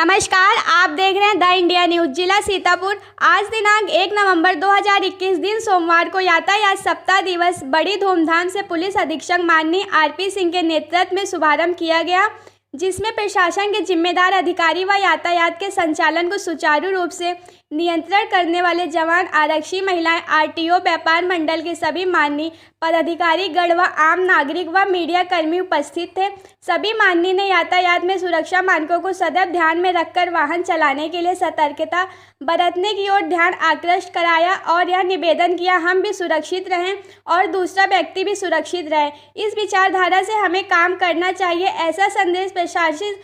नमस्कार, आप देख रहे हैं द इंडिया न्यूज। जिला सीतापुर। आज दिनांक 1 नवंबर 2021 दिन सोमवार को यातायात सप्ताह दिवस बड़ी धूमधाम से पुलिस अधीक्षक माननीय आरपी सिंह के नेतृत्व में शुभारंभ किया गया, जिसमें प्रशासन के जिम्मेदार अधिकारी व यातायात के संचालन को सुचारू रूप से नियंत्रण करने वाले जवान, आरक्षी महिलाएं, आरटीओ, व्यापार मंडल के सभी माननीय पदाधिकारी गण व आम नागरिक व मीडिया कर्मी उपस्थित थे। सभी माननीय ने यातायात में सुरक्षा मानकों को सदैव ध्यान में रखकर वाहन चलाने के लिए सतर्कता बरतने की ओर ध्यान आकृष्ट कराया और यह निवेदन किया, हम भी सुरक्षित रहें और दूसरा व्यक्ति भी सुरक्षित रहे। इस विचारधारा से हमें काम करना चाहिए, ऐसा संदेश प्रशासित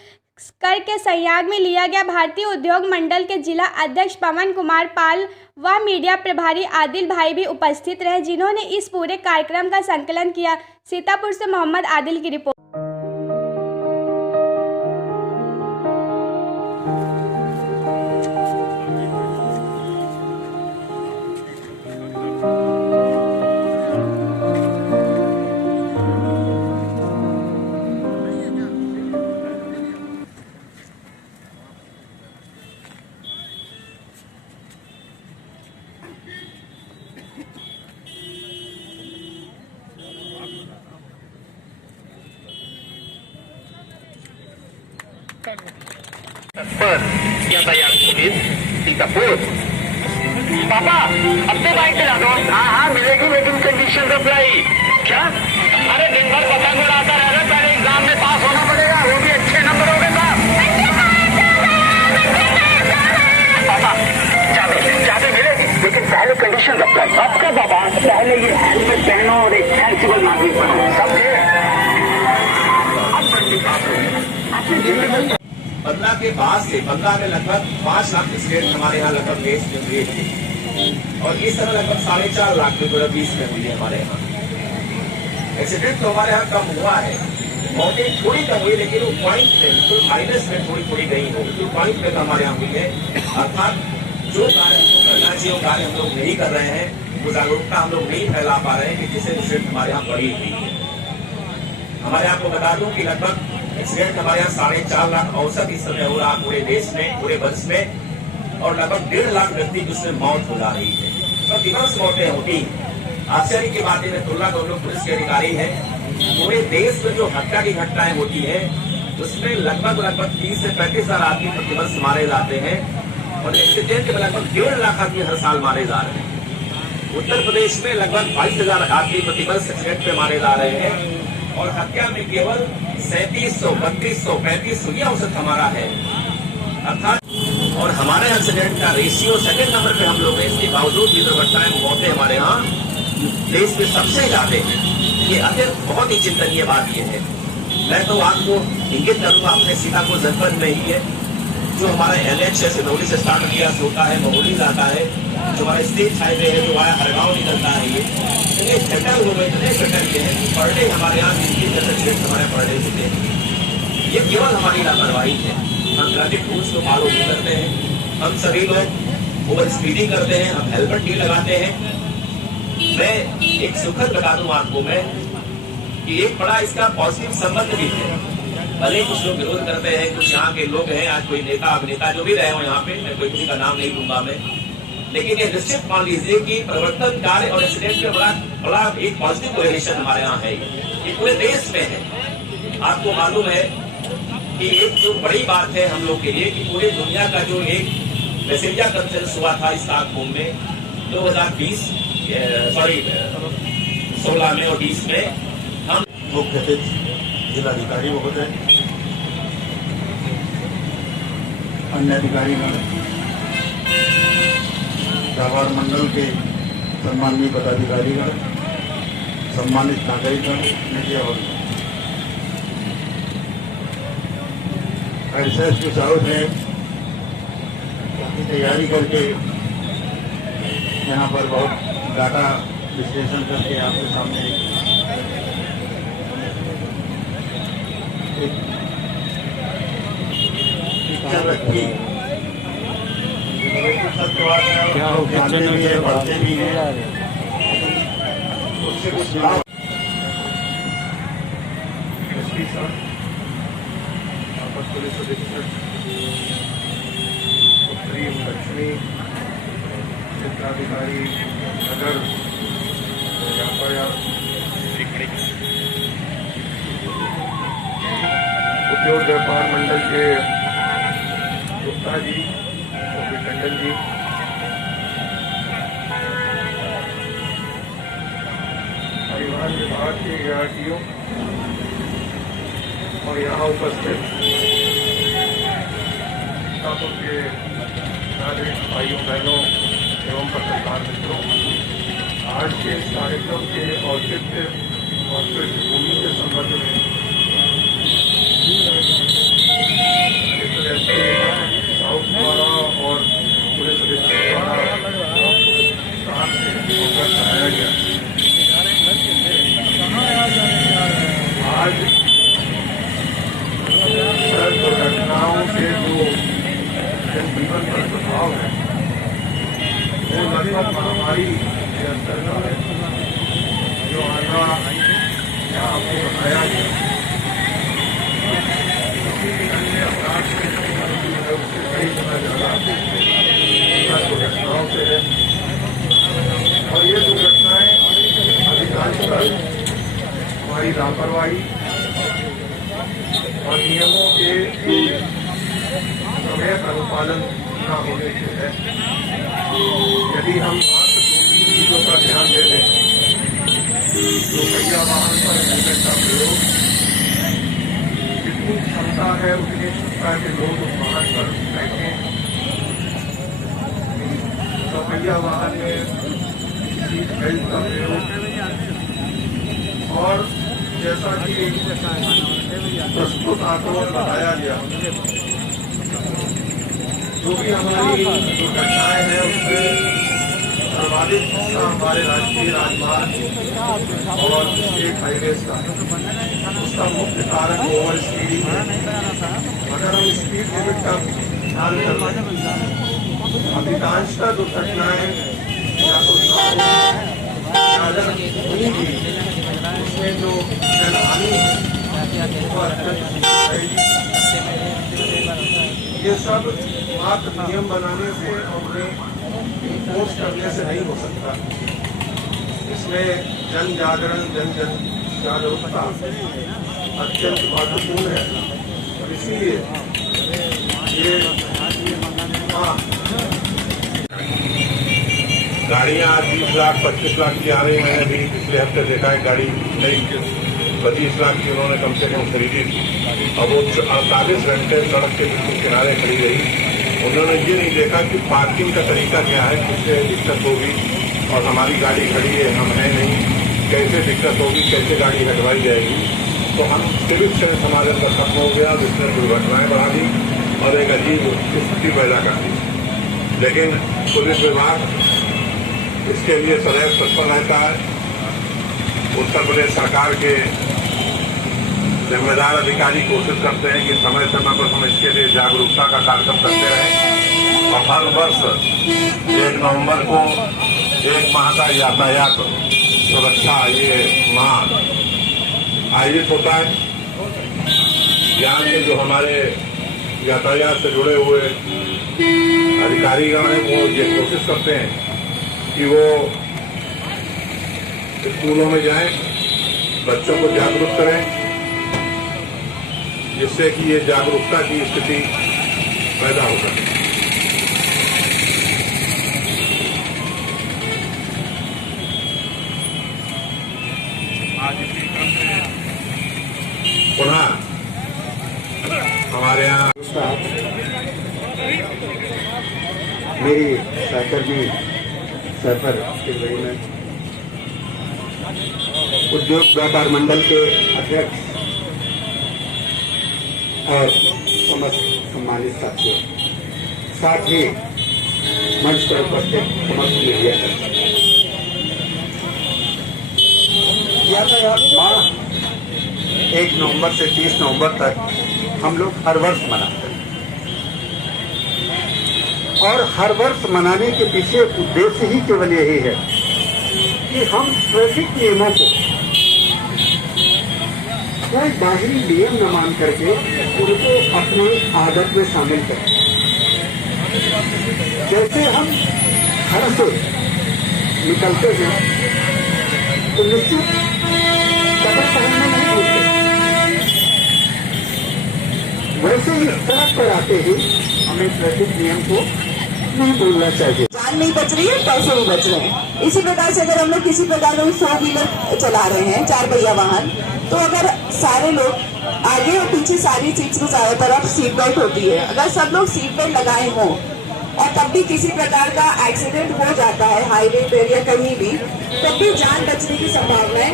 कर के संयोग में लिया गया। भारतीय उद्योग मंडल के जिला अध्यक्ष पवन कुमार पाल व मीडिया प्रभारी आदिल भाई भी उपस्थित रहे, जिन्होंने इस पूरे कार्यक्रम का संकलन किया। सीतापुर से मोहम्मद आदिल की रिपोर्ट। पर यातायात पुलिस सीतापुर। पापा अब तो बाइक चला दो। हाँ मिलेगी, लेकिन कंडीशन अप्लाई। क्या? अरे दिन भर पतंग उड़ाता रह रहा, पहले एग्जाम में पास होना पड़ेगा, वो भी अच्छे नंबरों के साथ। पापा चाबी मिलेगी, लेकिन पहले कंडीशन अप्लाई। आपका बाबा पहले ये हेलमेट पहनो और एक सेंसिबल नागरिक बनो। बंगला के बाद से बंगला में लगभग 5 लाख एक्सीडेंट हमारे यहाँ लगभग देश में हुए थे और इस तरह लगभग 4.5 लाख में 2020 में हुई है हमारे यहाँ। एक्सीडेंट तो हमारे यहाँ कम हुआ है, मौतें थोड़ी कम हुई, लेकिन वो पॉइंट में बिल्कुल माइनस में थोड़ी गई हो, बिल्कुल पॉइंट में हमारे यहाँ हुई है। अर्थात जो कार्य हमको करना चाहिए वो कार्य हम लोग नहीं कर रहे हैं, वो जागरूकता हम लोग नहीं फैला पा रहे हैं कि जिससे एक्सीडेंट हमारे यहाँ बढ़ी हुई है। हमारे आपको बता दूं कि लगभग एक्सीडेंट हमारे यहाँ 4.5 लाख औसत इस समय हो रहा पूरे देश में, पूरे वर्ष में, और लगभग 1.5 लाख व्यक्ति जिसमें मौत हो जा रही है। तो दिवस मौतें होती। आश्चर्य की बात है, तुलना तो हम लोग पुलिस के अधिकारी हैं, पूरे देश में जो हत्या की घटनाएं होती है उसमें लगभग 30 से 35 हजार आदमी प्रतिवर्ष मारे जाते हैं और एक्सीडेंट में लगभग 1.5 लाख आदमी हर साल मारे जा रहे हैं। उत्तर प्रदेश में लगभग 22,000 आदमी प्रतिवर्ष एक्सीडेंट में मारे जा रहे हैं और हत्या में केवल 3700, 3200, 3500 ये औसत हमारा है। अर्थात और हमारे एक्सीडेंट का रेशियो सेकंड नंबर पे हम लोग हैं, इसके बावजूद ये दुर्घटनाएं मौतें हमारे यहाँ देश में सबसे ज्यादा है। ये अत्यंत बहुत ही चिंतनीय बात ये है। मैं तो आपको इंगित करूंगा, अपने सीतापुर जनपद में ही है, जो हमारा NH है सिंदौली से स्टार्ट किया होता है, महोली जाता है, जो हमारा स्टेट हाईवे है, जो आया हरगांव निकलता है, ये सेटल हो गए, इतने सेटल किए हैं पर डे हमारे यहाँ 30 एक्सीडेंट हमारे पर डे होते हैं। ये केवल हमारी लापरवाही है। हम ट्रैफिक रूल्स को फॉलो नहीं करते हैं, हम सभी लोग ओवर स्पीडिंग करते हैं, हम हेलमेट नहीं लगाते हैं। मैं एक सुखद बता दूं आपको मैं कि एक बड़ा इसका पॉजिटिव संबंध भी है। भले कुछ लोग विरोध करते हैं, कुछ यहाँ के लोग हैं, आज कोई नेता अभिनेता जो भी रहे हो यहाँ पे, मैं कोई किसी का नाम नहीं लूंगा मैं, लेकिन ये निश्चित मान लीजिए कि परिवर्तन कार्य और एक्सीडेंट में बड़ा एक पॉजिटिव रिलेशन हमारे यहाँ है। ये पूरे देश में है। आपको मालूम है कि एक जो बड़ी बात है हम लोग के लिए कि पूरे दुनिया का जो एक मैसेजिया कॉन्फ्रेंस हुआ था स्टॉकहोम में 16 में और 20 में, हम मुख्य जिलाधिकारी महोदय, अन्य अधिकारीगण, व्यापार मंडल के सम्मानित पदाधिकारीगण, सम्मानित नागरिकगण, मीडिया और ऐसे सुचारू ने तैयारी करके यहाँ पर बहुत डाटा विश्लेषण करके आपके सामने एक रखी। क्या हो जानते भी है, पढ़ते भी हैं, उससे कुछ पुलिस अधीक्षक उत्तरी दक्षिणी क्षेत्राधिकारी नगर यातायात उद्योग व्यापार मंडल के गुप्ता जी और टंडन जी, परिवहन विभाग के ARTO और यहाँ उपस्थित सीतापुर के नागरिक भाइयों बहनों एवं पत्रकार मित्रों, आज के इस कार्यक्रम के औचित्य और पृष्ठभूमि के संबंध में साउथ द्वारा और पुलिस अधीक्षक द्वारा साथ में अवगत कराया गया। आज सड़क दुर्घटनाओं से जो जनजीवन पर प्रभाव है वो लगभग महामारी के अंतर का है, जो आना यहाँ आपको बताया गया। अन्य अपराध से उससे कई गुना ज्यादा दुर्घटनाओं से है और ये दुर्घटनाएं अधिकांशतः हमारी लापरवाही और नियमों के समय अनुपालन न होने से है। यदि हम मात्र 2-3 चीजों का ध्यान दे दें, तो पहिया वाहन पर हेलमेट का प्रयोग, जितनी क्षमता है उतनी क्षमता के लोग उस वाहन पर बैठें, तो पहिया वाहन में सीट बेल्ट का प्रयोग और जैसा कि प्रस्तुत आंकड़ों में बताया गया, जो भी हमारी दुर्घटनाएं हैं उससे सर्वाधिक हिस्सा हमारे राष्ट्रीय राजमार्ग और स्टेट हाईवेज का है। उसका मुख्य कारण ओवर स्पीडिंग है। अगर हम स्पीड लिमिट का ध्यान कर अधिकांशतः दुर्घटनाएं या तो अगर हुई भी उसमें जो जनहानि ये सब मात्र नियम बनाने से और उन्हें इम्पोज करने से नहीं हो सकता। इसमें जन जागरण, जन जागरूकता अत्यंत महत्वपूर्ण है और इसीलिए ये गाड़ियाँ 20 लाख 25 लाख की आ रही। मैंने भी पिछले हफ्ते देखा है गाड़ी नई 25 लाख की उन्होंने कम से कम खरीदी थी और वो 48 घंटे सड़क के बिल्कुल किनारे खड़ी रही। उन्होंने ये नहीं देखा कि पार्किंग का तरीका क्या है, किससे दिक्कत होगी और हमारी गाड़ी खड़ी है, हम हैं नहीं, कैसे दिक्कत होगी, कैसे गाड़ी हटवाई जाएगी। तो हम सिविक सेंस हमारे अंदर खत्म हो गया, जिसने दुर्घटनाएं बढ़ा दी और एक अजीब स्थिति पैदा कर दी। लेकिन पुलिस विभाग इसके लिए सदैव तत्पर रहता है। उत्तर प्रदेश सरकार के जिम्मेदार अधिकारी कोशिश करते हैं कि समय समय पर हम इसके लिए जागरूकता का कार्यक्रम करते रहें और हर वर्ष 1 नवंबर को 1 माह का यातायात सुरक्षा ये माह आयोजित होता है। यहाँ के जो हमारे यातायात से जुड़े हुए अधिकारीगण हैं वो ये कोशिश करते हैं कि वो स्कूलों में जाएं, बच्चों को जागरूक करें, जिससे कि ये जागरूकता की स्थिति पैदा हो सके। पुनः हमारे यहाँ मेरी सहकर्मी सफर में उद्योग व्यापार मंडल के अध्यक्ष और समस्त सम्मानित साथियों, साथ ही मंच पर उपस्थित समस्त मीडिया कर्मी, यातायात माह 1 नवंबर से 30 नवंबर तक हम लोग हर वर्ष मनाते हैं और हर वर्ष मनाने के पीछे उद्देश्य ही केवल यही है कि हम ट्रैफिक नियमों को कोई बाहरी नियम न मान करके उनको अपनी आदत में शामिल करें। जैसे हम घर से निकलते हैं तो निश्चित कपड़े पहनने नहीं भूलते, वैसे ही सड़क पर आते ही हमें ट्रैफिक नियम को नहीं भूलना चाहिए। जान नहीं बच रही है, पैसे नहीं बच रहे हैं। इसी प्रकार से अगर हम लोग किसी प्रकार का 4 व्हीलर चला रहे हैं, 4 पहिया वाहन, तो अगर सारे लोग आगे और पीछे सारी सीट्स में चारों तरफ सीट बेल्ट होती है, अगर सब लोग सीट बेल्ट लगाए हों और तब भी किसी प्रकार का एक्सीडेंट हो जाता है हाईवे पर या कहीं भी, तब भी जान बचने की संभावनाएं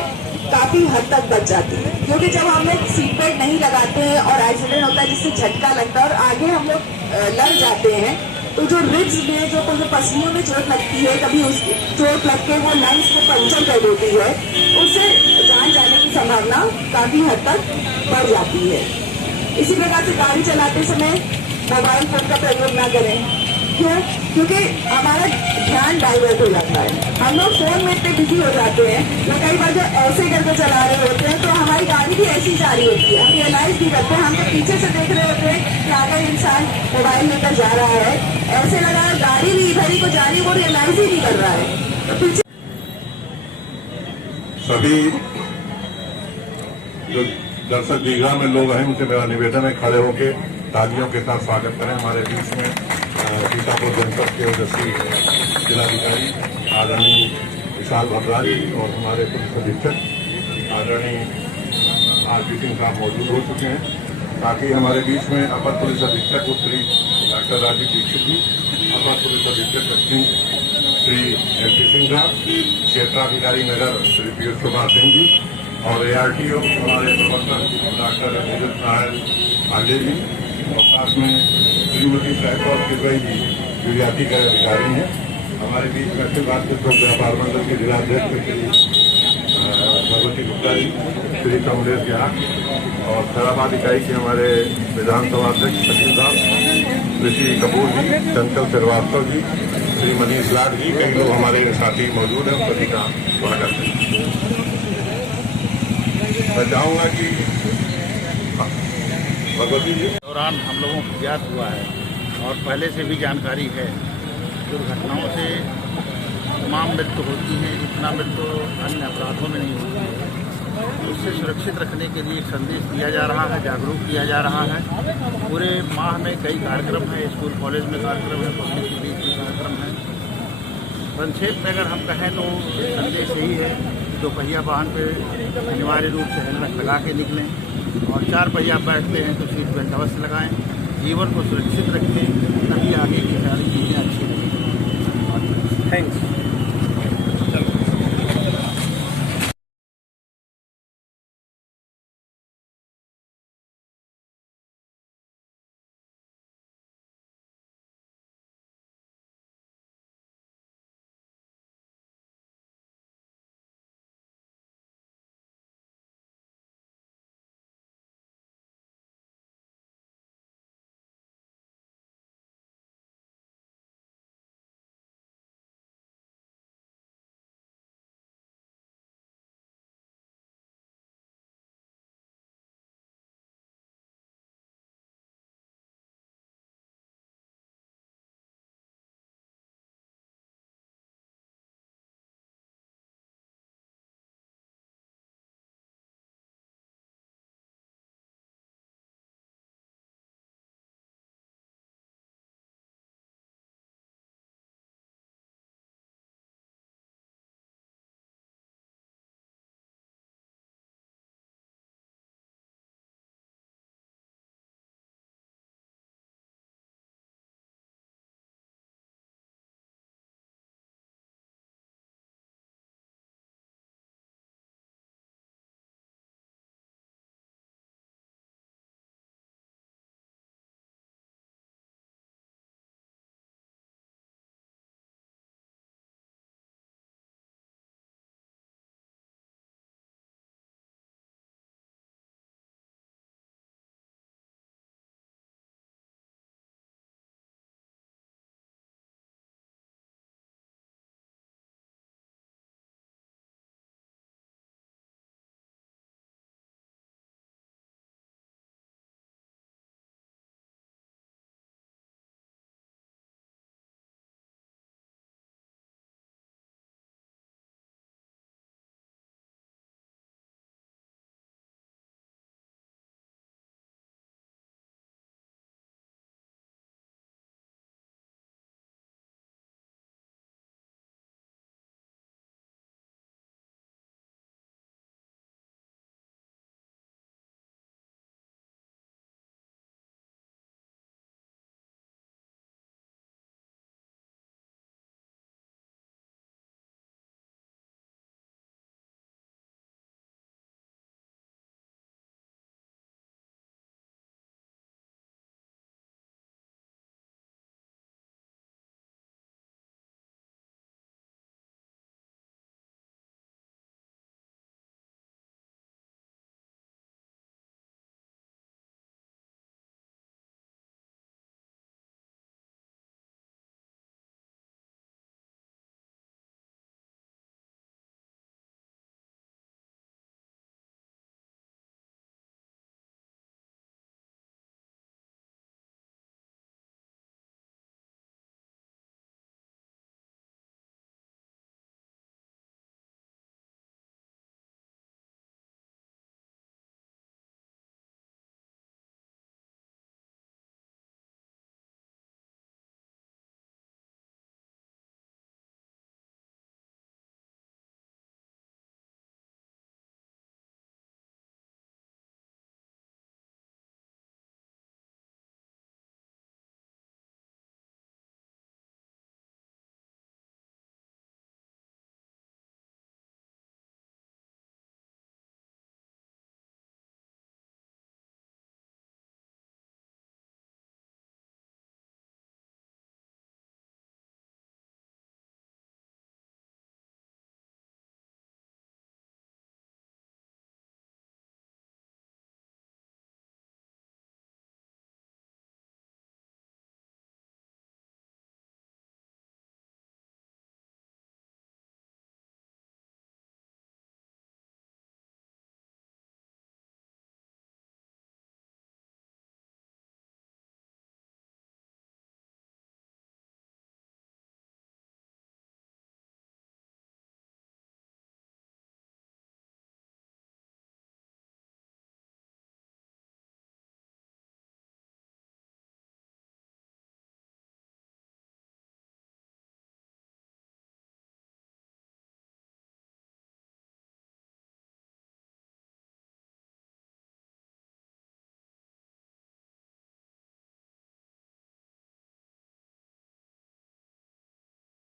काफी हद तक बच जाती है। क्योंकि जब हम लोग सीट बेल्ट नहीं लगाते हैं और एक्सीडेंट होता है जिससे झटका लगता है और आगे हम लोग लड़ जाते हैं, तो जो रिब्स में जो पसलियों में चोट लगती है, कभी उसकी चोट लग के वो लंग्स को पंचर कर देती है, उससे जान जाने की संभावना काफी हद तक बढ़ जाती है। इसी प्रकार से गाड़ी चलाते समय मोबाइल फोन का प्रयोग न करें। क्यों? क्योंकि हमारा ध्यान डाइवर्ट हो जाता है, हम लोग फोन में इतने बिजी हो जाते हैं, या कई बार जब ऐसे करके चला रहे होते हैं तो हमारी गाड़ी भी ऐसी जा रही होती है, हम रियलाइज नहीं करते, हम तो पीछे से देख रहे होते हैं कि आगे इंसान मोबाइल लेकर जा रहा है, ऐसे लगा है गाड़ी भी इधर ही को जा रही है, वो रियलाइज ही नहीं कर रहा है। तो पीछे सभी जो दर्शक दीघा में लोग हैं उनसे मेरा निवेदन है खड़े होकर तालियों के साथ स्वागत करें। हमारे बीच में सीतापुर जनपद के ओजस्वी जिलाधिकारी आदरणीय विशाल भद्राज और हमारे पुलिस अधीक्षक आदरणीय आरपी सिंह साहब मौजूद हो चुके हैं। साथ ही हमारे बीच में अपर पुलिस अधीक्षक श्री डॉक्टर राजीव दीक्षित जी, अपर पुलिस अधीक्षक दक्षिण श्री MP सिंह साहब, क्षेत्राधिकारी नगर श्री पीयूष कुमार सिंह जी और ARTO हमारे प्रवक्ता डॉक्टर नीरज नारायण पांडे जी और साथ में श्रीमती सहकौर किदवई जी जो यात्री के अधिकारी हैं। हमारे बीच में अखिल भारतीय थोक व्यापार मंडल के जिलाध्यक्ष श्री भगवती गुप्ता जी, श्री कमलेश झा और खैराबाद इकाई के हमारे विधानसभा अध्यक्ष सचिव साहब, ऋषि कपूर जी, चंचल श्रीवास्तव जी, श्री मनीष लाड जी, कई लोग हमारे साथी मौजूद हैं, सभी का स्वागत है। मैं चाहूँगा कि भगवती जी दौरान हम लोगों को ज्ञात हुआ है और पहले से भी जानकारी है, दुर्घटनाओं से तमाम मृत्यु होती हैं, जितना मृत्यु अन्य अपराधों में नहीं होती है। उससे सुरक्षित रखने के लिए एक संदेश दिया जा रहा है, जागरूक किया जा रहा है। पूरे माह में कई कार्यक्रम हैं, स्कूल कॉलेज में कार्यक्रम है, पब्लिक के बीच में कार्यक्रम है। संक्षेप में अगर हम कहें तो संदेश यही है, दोपहिया वाहन पर अनिवार्य रूप से हेलमेट लगा के निकलें और 4 पहिया बैठते हैं तो सीट बेल्ट अवश्य लगाएं। जीवन को सुरक्षित रखें, तभी आगे की सारी चीज़ें अच्छी होंगी। थैंक्स।